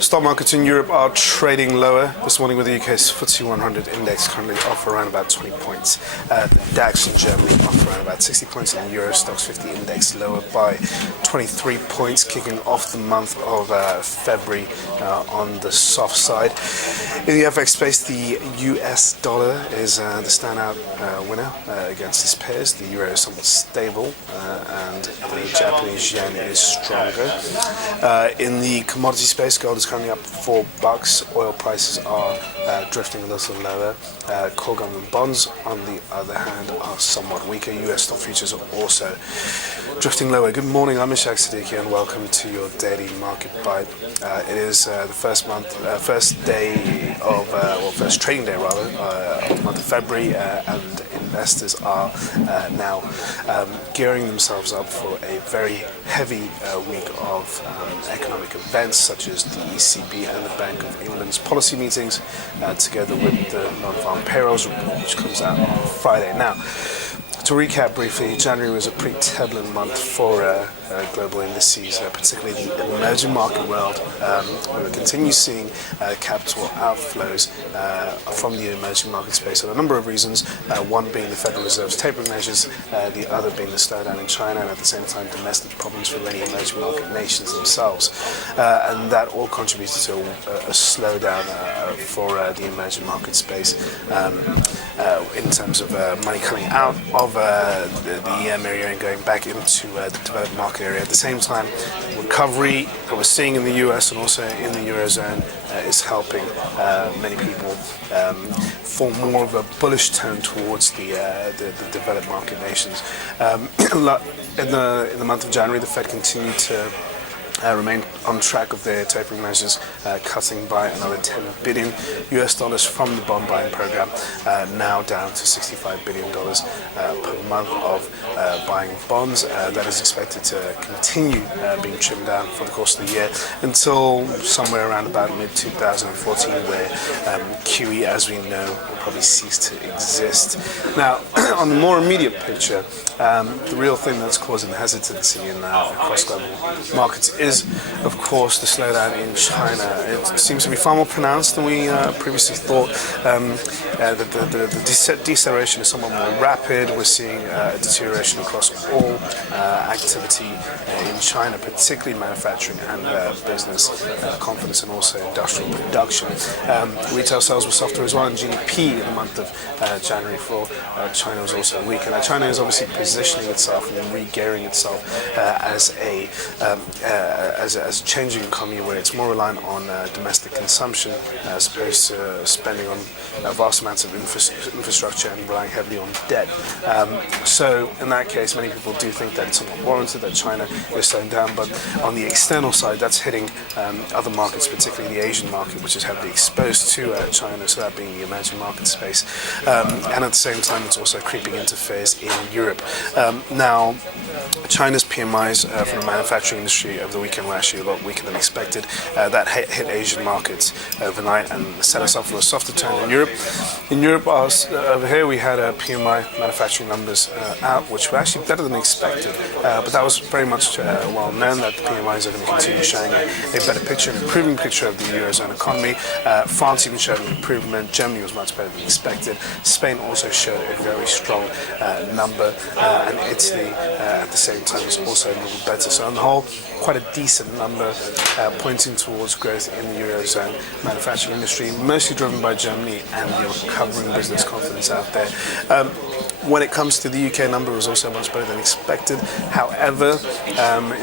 Stock markets in Europe are trading lower this morning, with the UK's FTSE 100 index currently off around about 20 points. The DAX in Germany off around about 60 points, and the Euro Stoxx 50 index lower by 23 points, kicking off the month of February on the soft side. In the FX space, the US dollar is the standout winner against its peers. The euro is somewhat stable, and the Japanese yen is stronger. In the commodity space, gold is currently up $4. Oil prices are drifting a little lower. Core government bonds, on the other hand, are somewhat weaker. US stock futures are also drifting lower. Good morning, I'm Ishaq, Siddiqi, and welcome to your daily market bite. It is the first trading day of the month of February, and investors are now gearing themselves up for a very heavy week of economic events, such as the ECB and the Bank of England's policy meetings, together with the non-farm payrolls report, which comes out on Friday. Now, to recap briefly, January was a pretty turbulent month for global indices, particularly the emerging market world. We continue seeing capital outflows from the emerging market space for a number of reasons, one being the Federal Reserve's tapering measures, the other being the slowdown in China, and at the same time domestic problems for many emerging market nations themselves. And that all contributed to a slowdown for the emerging market space in terms of money coming out of the EM area and going back into the developed market area. At the same time, recovery that we're seeing in the US and also in the Eurozone is helping many people form more of a bullish tone towards the developed market nations. In the month of January, the Fed continued to remain on track of their tapering measures, cutting by another $10 billion from the bond buying program, now down to $65 billion per month of buying bonds. That is expected to continue being trimmed down for the course of the year until somewhere around about mid-2014, where QE, as we know, will probably cease to exist. Now, on the more immediate picture, the real thing that's causing hesitancy across global markets is, of course, the slowdown in China. It seems to be far more pronounced than we previously thought. The deceleration is somewhat more rapid. We're seeing a deterioration across all activity in China, particularly manufacturing and business confidence, and also industrial production. Retail sales were softer as well, and GDP in the month of January for China was also weak. And China is obviously positioning itself and re-gearing itself as a changing economy where it's more reliant on domestic consumption as opposed to spending on vast amounts of infrastructure and relying heavily on debt. So in that case, many people do think that it's somewhat warranted that China is slowing down, but on the external side, that's hitting other markets, particularly the Asian market, which is heavily exposed to China, so that being the emerging market space. And at the same time, it's also creeping into fares in Europe. Now, China's PMIs from the manufacturing industry over the weekend were actually a lot weaker than expected. That hit Asian markets overnight and set us up for a softer turn in Europe. In Europe, over here, we had PMI manufacturing numbers out, which were actually better than expected. But that was very much well known that the PMIs are going to continue showing a better picture, an improving picture of the Eurozone economy. France even showed an improvement. Germany was much better than expected. Spain also showed a very strong number, and Italy at the same time was also a little better. So on the whole, quite a decent number, pointing towards growth in the Eurozone manufacturing industry, mostly driven by Germany and the recovering business confidence out there. When it comes to the UK number, it was also much better than expected. However,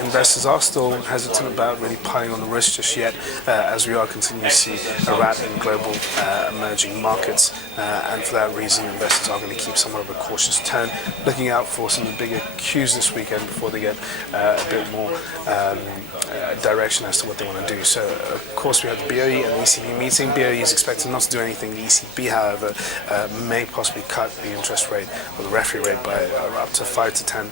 investors are still hesitant about really piling on the risk just yet, as we are continuing to see a rat in global emerging markets. And for that reason, investors are going to keep somewhat of a cautious tone, looking out for some of the bigger cues this weekend before they get a bit more direction as to what they want to do. So, of course, we have the BOE and the ECB meeting. BOE is expected not to do anything. The ECB, however, may possibly cut the interest rate or the referee rate by up to 5 to 10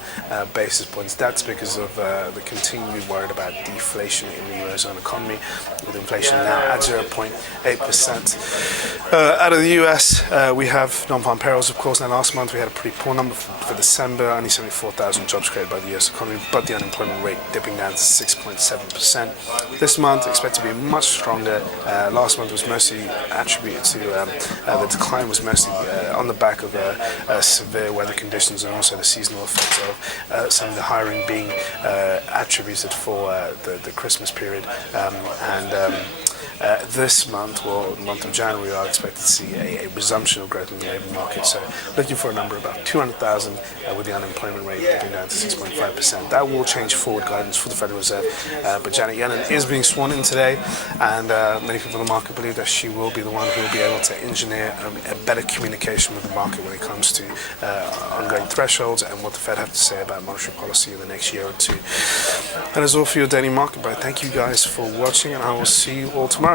basis points. That's because of the continued worried about deflation in the Eurozone economy. with inflation now at 0.8%. Out of the US, we have non-farm payrolls, of course. Now, last month we had a pretty poor number for December, only 74,000 jobs created by the US economy, but the unemployment rate dipping down to 6.7%. This month, expect to be much stronger. Last month was mostly attributed to the decline was mostly on the back of severe weather conditions and also the seasonal effects of some of the hiring being attributed for the Christmas period. This month, or the month of January, I expect to see a resumption of growth in the labour market. So looking for a number about 200,000 with the unemployment rate dipping down to 6.5%. That will change forward guidance for the Federal Reserve. But Janet Yellen is being sworn in today, and many people in the market believe that she will be the one who will be able to engineer a better communication with the market when it comes to ongoing thresholds and what the Fed have to say about monetary policy in the next year or two. That is all for your daily market, but thank you guys for watching, and I will see you all tomorrow.